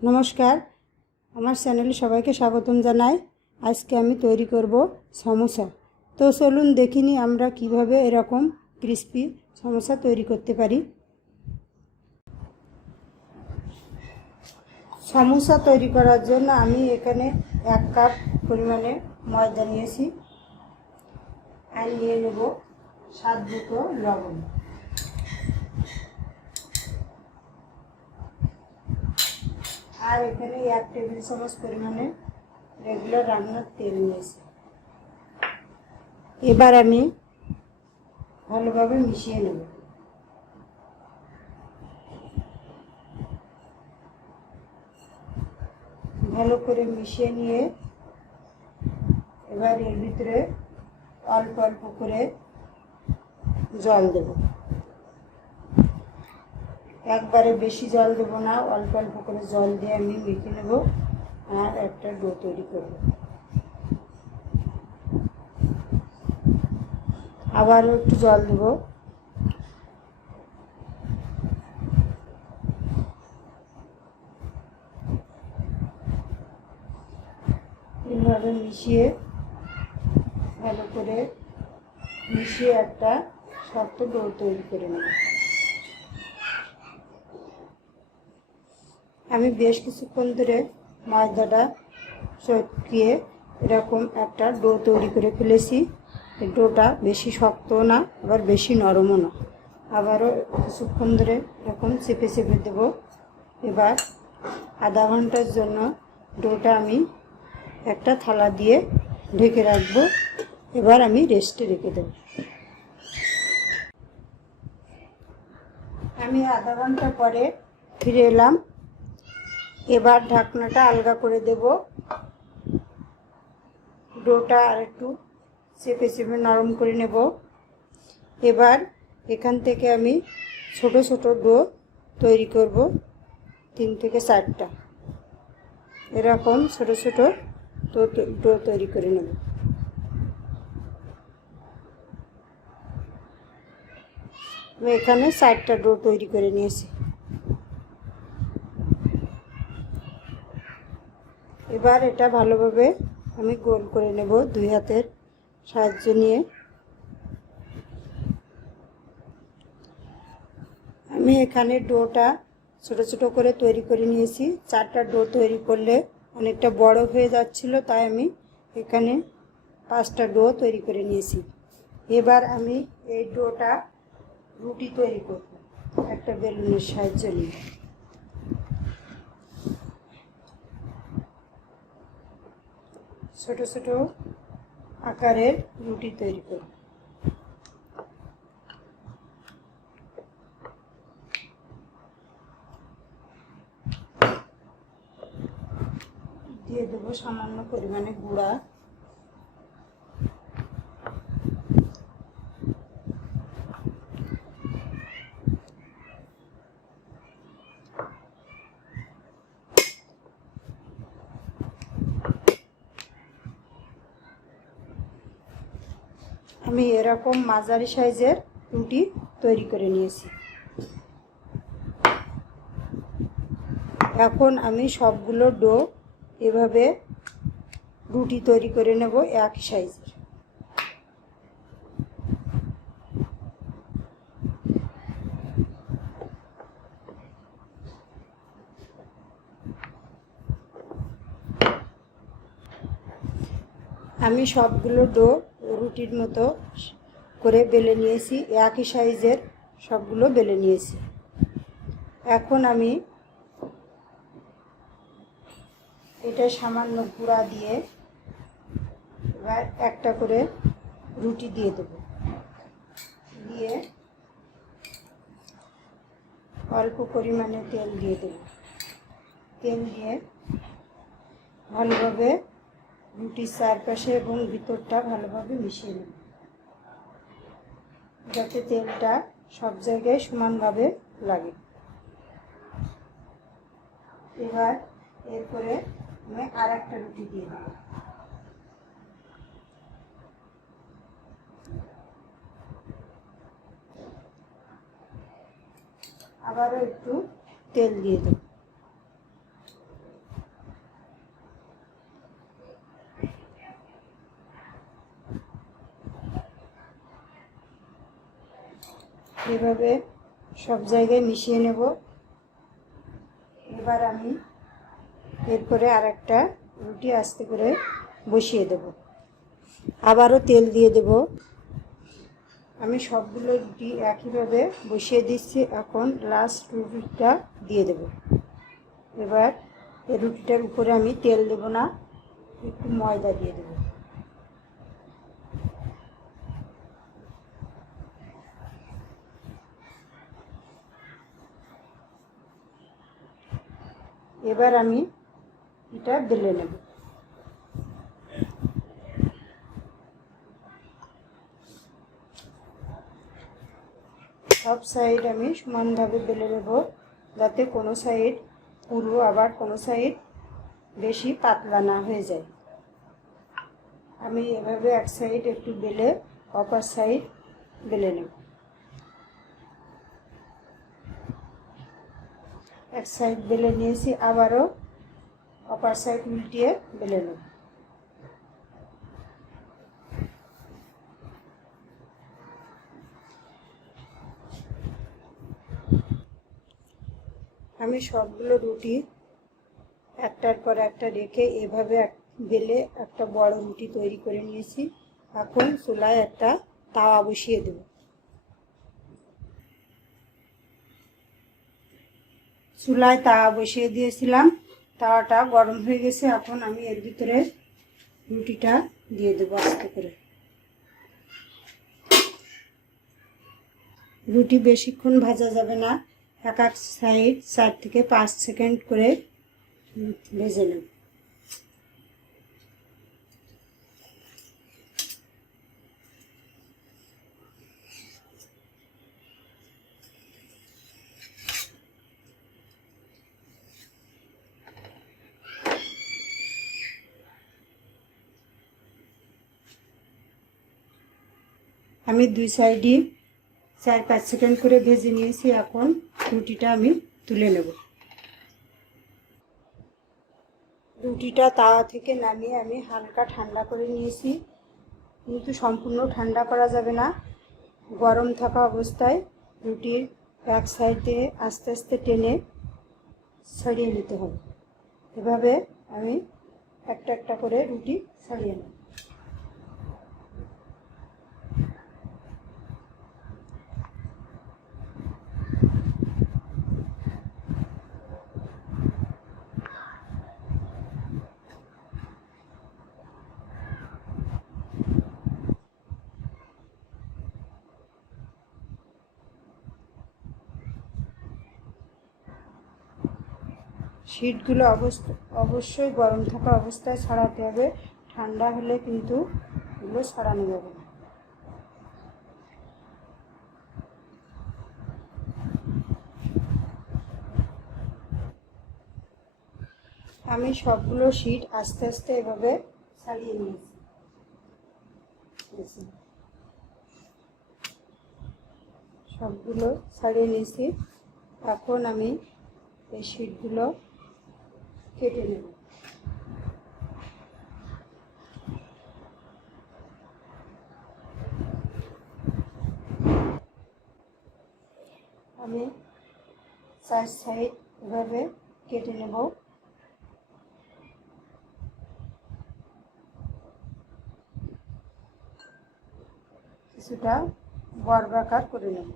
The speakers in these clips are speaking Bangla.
नमस्कार আমার চ্যানেলে সবাইকে স্বাগতম জানাই। আজকে আমি তৈরি করব সমোসা। তো চলুন দেখিনি আমরা কিভাবে এরকম ক্রিস্পি সমোসা তৈরি করতে পারি। সমোসা তৈরি করার জন্য আমি এখানে 1 কাপ পরিমাণে ময়দা নিয়েছি আর নিয়ে নেব স্বাদ মতো লবণ। আর এখানে 1 টেবিল চামচ পরিমাণে রেগুলার রান্নার তেল নিয়েছি। এবার আমি ভালোভাবে মিশিয়ে নেব। ভালো করে মিশিয়ে নিয়ে এবার এর ভিতরে অল্প অল্প করে জল দেব। একবারে বেশি জল দেব না, অল্প অল্প করে জল দিয়ে আমি মেখে নেব আর একটা ডো তৈরি করব। আবারও একটু জল দেব। এইভাবে মিশিয়ে ভালো করে মিশিয়ে একটা শক্ত ডো তৈরি করে নেব। আমি বেশ কিছুক্ষণ ধরে ময়দাটা চটকিয়ে এরকম একটা ডো তৈরি করে ফেলেছি। এই ডোটা বেশি শক্তও না আবার বেশি নরমও না। আবারও কিছুক্ষণ ধরে এরকম চেপে চেপে দেব। এবার আধা ঘন্টার জন্য ডোটা আমি একটা থালা দিয়ে ঢেকে রাখবো। এবার আমি রেস্টে রেখে দেব। আমি আধা ঘন্টা পরে ফিরে এলাম। এবার ঢাকনাটা আলগা করে দেব। ডোটা আর একটু চেপে চেপে নরম করে নেব। এবার এখান থেকে আমি ছোট ছোট ডো তৈরি করব, 3 থেকে 4টা এরকম ছোট ছোট ডো তৈরি করে নেব। আমি এখানে 4টা ডো তৈরি করে নিয়েছি। এবার এটা ভালোভাবে আমি গোল করে নেব 2 হাতের সাহায্য নিয়ে। আমি এখানে ডোটা ছোট ছোট করে তৈরি করে নিয়েছি। 4টা ডো তৈরি করলে অনেকটা বড় হয়ে যাচ্ছিল, তাই আমি এখানে 5টা ডো তৈরি করে নিয়েছি। এবার আমি এই ডোটা রুটি তৈরি করব একটা বেলুনের সাহায্য নিয়ে। ছোট ছোট আকারের রুটি তৈরি করব। দিয়ে দেবো সামান্য পরিমাণে গুঁড়া। আমি এরকম মাঝারি সাইজের রুটি তৈরি করে নিয়েছি। এখন আমি সবগুলো ডো এভাবে রুটি তৈরি করে নেব একই সাইজের। আমি সবগুলো ডো রুটির মতো করে বেলে নিয়েছি, একই সাইজের সবগুলো বেলে নিয়েছি। এখন আমি এটা সামান্য গুঁড়া দিয়ে এবার একটা করে রুটি দিয়ে দেব। দিয়ে অল্প পরিমাণে তেল দিয়ে দেব। তেল দিয়ে ভালোভাবে রুটির চারপাশে এবং ভিতরটা ভালোভাবে মিশিয়ে নেব, যাতে তেলটা সব জায়গায় সমানভাবে লাগে। এবার এরপরে আমি আর একটা রুটি দিয়ে দেব। আবারও একটু তেল দিয়ে দেব। এইভাবে সব জায়গায় মিশিয়ে নেব। এবার আমি এরপরে আর একটা রুটি আস্তে করে বসিয়ে দেব। আবারও তেল দিয়ে দেব। আমি সবগুলো রুটি একইভাবে বসিয়ে দিচ্ছি। এখন লাস্ট রুটিটা দিয়ে দেব। এবার এই রুটিটার উপরে আমি তেল দেব না, একটু ময়দা দিয়ে দেব। এবার আমি এটা বেলে নেব। সব সাইড আমি সমানভাবে বেলে নেব, যাতে কোনো সাইড পুরো আবার কোনো সাইড বেশি পাতলা না হয়ে যায়। আমি এভাবে এক সাইড একটু বেলে অপর সাইড বেলে নেব। এক সাইড বেলে নিয়েছি, আবারও অপর সাইড উল্টিয়ে বেলে নেব। আমি সবগুলো রুটি একটার পর একটা রেখে এভাবে বেলে একটা বড় রুটি তৈরি করে নিয়েছি। এখন চুলায় একটা তাওয়া বসিয়ে দেব। চুলায় তাওয়া বসিয়ে দিয়েছিলাম, তাওয়াটা গরম হয়ে গেছে। এখন আমি এর ভিতরে রুটিটা দিয়ে দেবো আস্তে করে। রুটি বেশিক্ষণ ভাজা যাবে না, এক এক সাইড 4 থেকে 5 সেকেন্ড করে ভেজে নেব। আমি দুই সাইডই 4-5 সেকেন্ড করে ভেজে নিয়েছি। এখন রুটিটা আমি তুলে নেব। রুটিটা তাওয়া থেকে নামিয়ে আমি হালকা ঠান্ডা করে নিয়েছি, কিন্তু সম্পূর্ণ ঠান্ডা করা যাবে না। গরম থাকা অবস্থায় রুটির এক সাইডে আস্তে আস্তে টেনে ছাড়িয়ে নিতে হবে। এভাবে আমি একটা একটা করে রুটি ছাড়িয়ে নেব। শিটগুলো অবশ্যই গরম থাকা অবস্থায় ছাড়াতে হবে, ঠান্ডা হলে কিন্তু এগুলো ছাড়ানো যাবে না। আমি সবগুলো শিট আস্তে আস্তে এভাবে ছাড়িয়ে নিয়েছি। সবগুলো ছাড়িয়ে নিয়েছি। এখন আমি এই শিটগুলো কেটে নেব। আমি 4 সাইড এভাবে কেটে নেব। কিছুটা বর্গাকার করে নেব।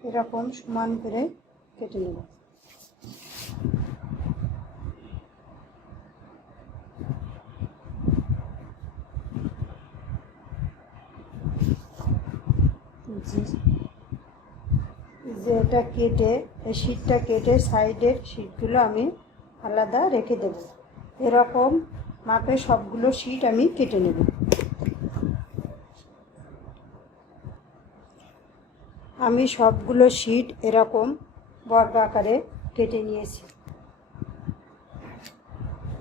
এরকম সমান করে কেটে নেব। যেটা কেটে এই শিটটা কেটে সাইডের শিটগুলো আমি আলাদা রেখে দেব। এরকম মাপে সবগুলো শিট আমি কেটে নেব। আমি সবগুলো শিট এরকম বর্গাকারে কেটে নিয়েছি।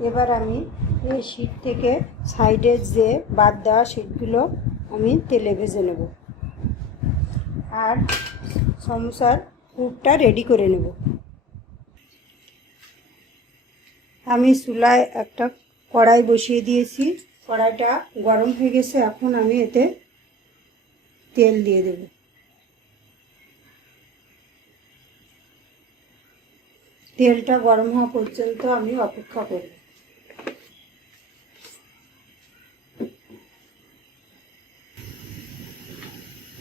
এবার আমি এই শিট থেকে সাইডের যে বাদ দেওয়া শিটগুলো আমি তেলে ভেজে নেব আর সমোসার পুরটা রেডি করে নেব। আমি চুলায় একটা কড়াই বসিয়ে দিয়েছি। কড়াইটা গরম হয়ে গেছে। এখন আমি এতে তেল দিয়ে দেব। তেলটা গরম হওয়া পর্যন্ত আমি অপেক্ষা করব।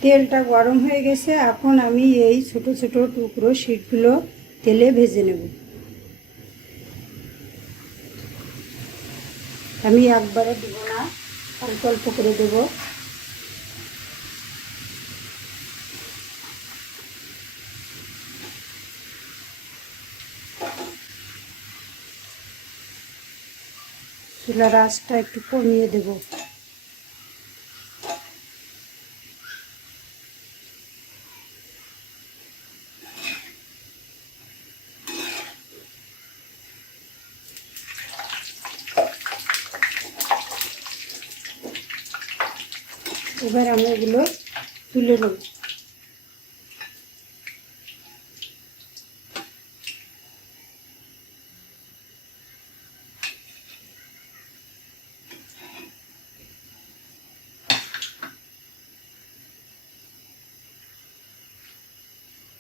তেলটা গরম হয়ে গেছে। এখন আমি এই ছোট ছোট টুকরো শিটগুলো তেলে ভেজে নেব। আমি একবারে দেবো না, অল্প অল্প করে দেবো। চুলার আঁচটা একটু কমিয়ে দেব। এবার আমি এগুলো তুলে নেব।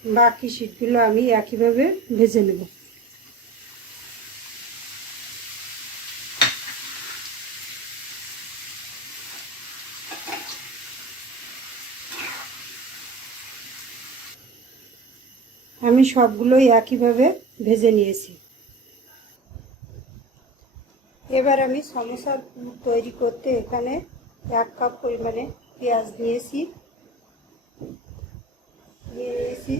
বাকি শিটগুলো আমি একইভাবে ভেজে নেব। আমি সবগুলোই একইভাবে ভেজে নিয়েছি। এবার আমি সমোসার পুর তৈরি করতে এখানে 1 কাপ পরিমাণে পেঁয়াজ নিয়েছি। নিয়েছি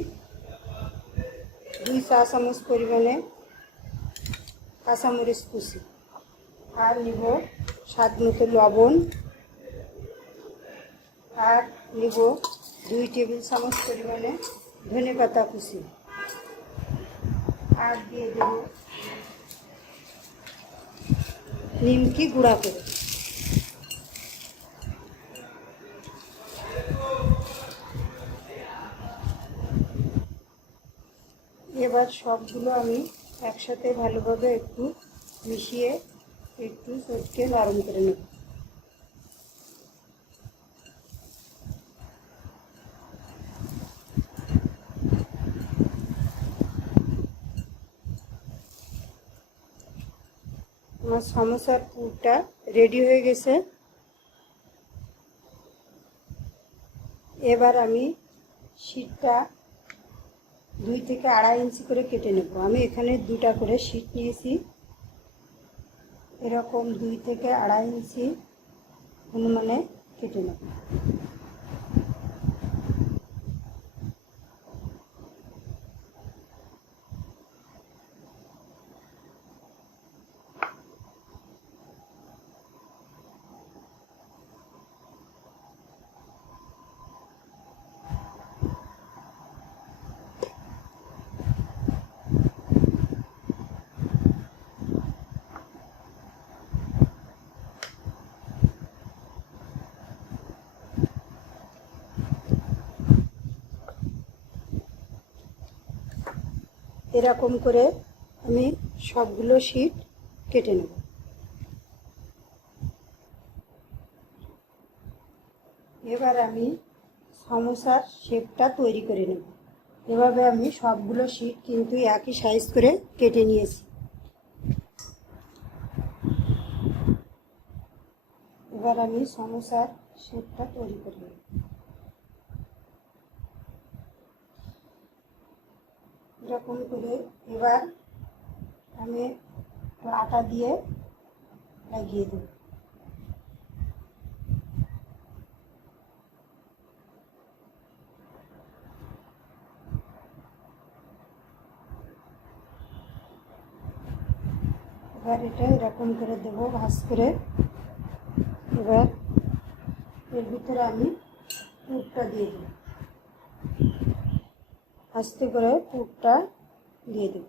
2 চা চামচ পরিমাণে কাঁচামরিচ কুচি, আর নিব স্বাদ মতো লবণ, আর নিব 2 টেবিল চামচ পরিমাণে ধনেপাতা কুচি, আর দিয়ে দেব নিমকি গুঁড়া করে। এবার সবগুলো আমি একসাথে ভালোভাবে একটু মিশিয়ে একটু চটকে নরম করে নেব। আমার সমোসার পুরটা রেডি হয়ে গেছে। এবার আমি শিটটা 2 থেকে 2.5 ইঞ্চি করে কেটে নেব। আমি এখানে 2টা করে শিট নিয়েছি। এরকম 2 থেকে 2.5 ইঞ্চি অনুমানে কেটে নেব। এরকম করে আমি সবগুলো শিট কেটে নেব। এবার আমি সমোসার শেপটা তৈরি করে নেব। এভাবে আমি সবগুলো শিট কিন্তু একই সাইজ করে কেটে নিয়েছি। এবার আমি সমোসার শেপটা তৈরি করে নেব। এরকম করে এবার আমি আটা দিয়ে লাগিয়ে দেব। এবার এটা এরকম করে দেব ভাঁজ করে। এবার এর ভিতরে আমি পুরটা দিয়ে দেব, আস্তে করে পুরটা দিয়ে দেব।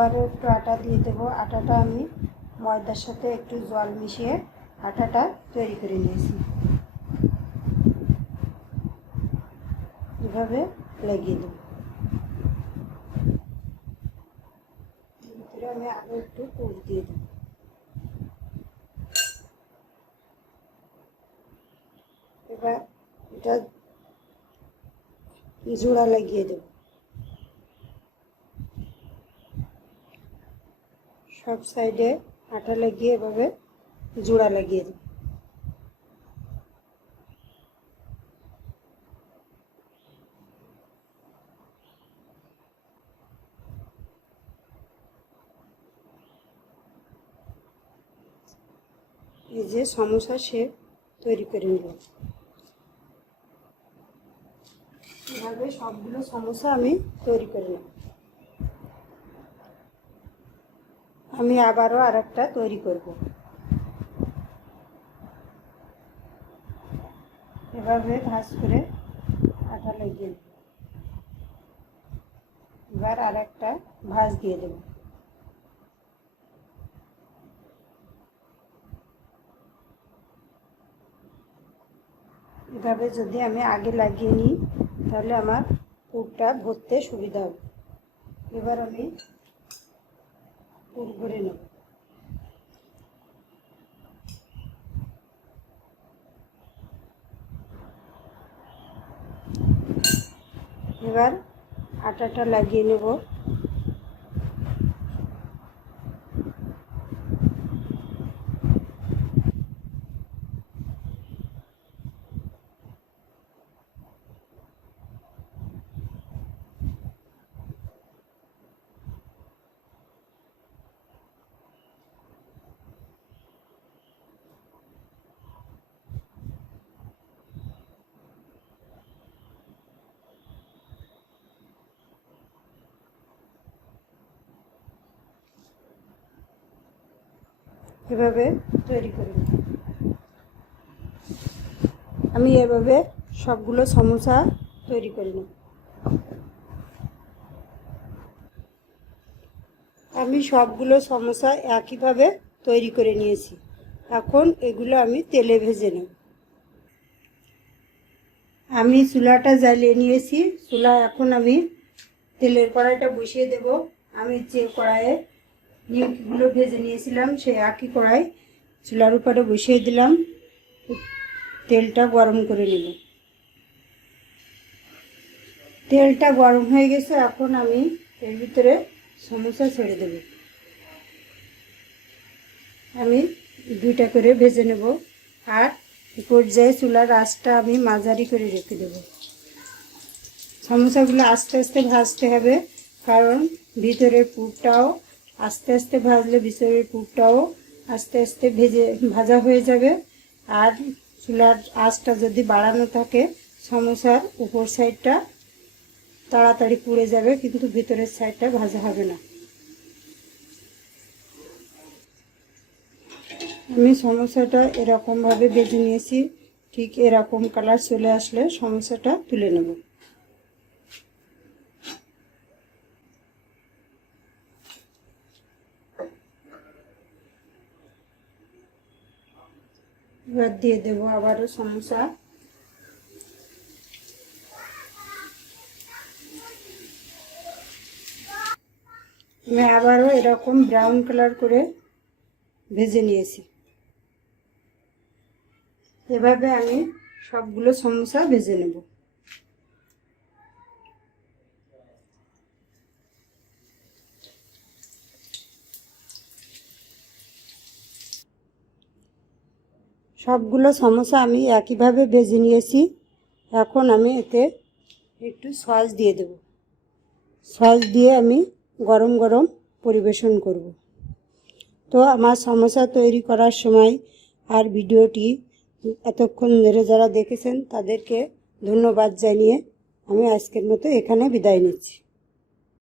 আবারও একটু আটা দিয়ে দেবো। আটাটা আমি ময়দার সাথে একটু জল মিশিয়ে আটাটা তৈরি করে নিয়েছি। এভাবে লাগিয়ে দেবো। ভিতরে আমি আরও একটু পুর দিয়ে দেবো। এবার এটা জোড়া লাগিয়ে দেব। সব সাইডে আটা লাগিয়ে এভাবে জোড়া লাগিয়ে দেব। এই যে সমোসা শেপ তৈরি করে নিলাম। এভাবে সবগুলো সমোসা আমি তৈরি করে নেব। আমি আবারও আরেকটা তৈরি করব। এভাবে ভাঁজ করে আটা লাগিয়ে দেব। এবার আরেকটা ভাঁজ দিয়ে দেব। এভাবে যদি আমি আগে লাগিয়ে নিই তাহলে আমার পুরটা ভরতে সুবিধা হবে। এবার আমি পুর ভরে নেব। এবার আটাটা লাগিয়ে নেব। এভাবে তৈরি করে নেব। আমি এভাবে সবগুলো সমোসা তৈরি করে নেব। আমি সবগুলো সমোসা একইভাবে তৈরি করে নিয়েছি। এখন এগুলো আমি তেলে ভেজে নেব। আমি চুলাটা জ্বালিয়ে নিয়েছি। এখন আমি তেলের কড়াইটা বসিয়ে দেব। আমি যে কড়াইয়ে নিমকিগুলো ভেজে নিয়েছিলাম সেই একই কড়াই চুলার উপরে বসিয়ে দিলাম। তেলটা গরম করে নেব। তেলটা গরম হয়ে গেছে। এখন আমি এর ভিতরে সমোসা ছেড়ে দেব। আমি দুইটা করে ভেজে নেব। আর পর্যায়ে চুলার আঁচটা আমি মাঝারি করে রেখে দেব। সমোসাগুলো আস্তে আস্তে ভাজতে হবে, কারণ ভিতরের পুরটাও আস্তে আস্তে ভাজলে ভিতরের পুরটাও আস্তে আস্তে ভাজা হয়ে যাবে। আর চুলার আঁচটা যদি বাড়ানো থাকে সমোসার উপর সাইডটা তাড়াতাড়ি পুড়ে যাবে, কিন্তু ভিতরের সাইডটা ভাজা হবে না। আমি সমোসাটা এরকমভাবে ভেজে নিয়েছি। ঠিক এরকম কালার চলে আসলে সমোসাটা তুলে নেব। এবার দিয়ে দেবো আবারও সমোসা। আমি আবারও এরকম ব্রাউন কালার করে ভেজে নিয়েছি। এভাবে আমি সবগুলো সমোসা ভেজে নেব। সবগুলো সমোসা আমি একইভাবে ভেজে নিয়েছি। এখন আমি এতে একটু সস দিয়ে দেব। সস দিয়ে আমি গরম গরম পরিবেশন করব। তো আমার সমোসা তৈরি করার সময় আর ভিডিওটি এতক্ষণ ধরে যারা দেখেছেন তাদেরকে ধন্যবাদ জানিয়ে আমি আজকের মতো এখানে বিদায় নিচ্ছি।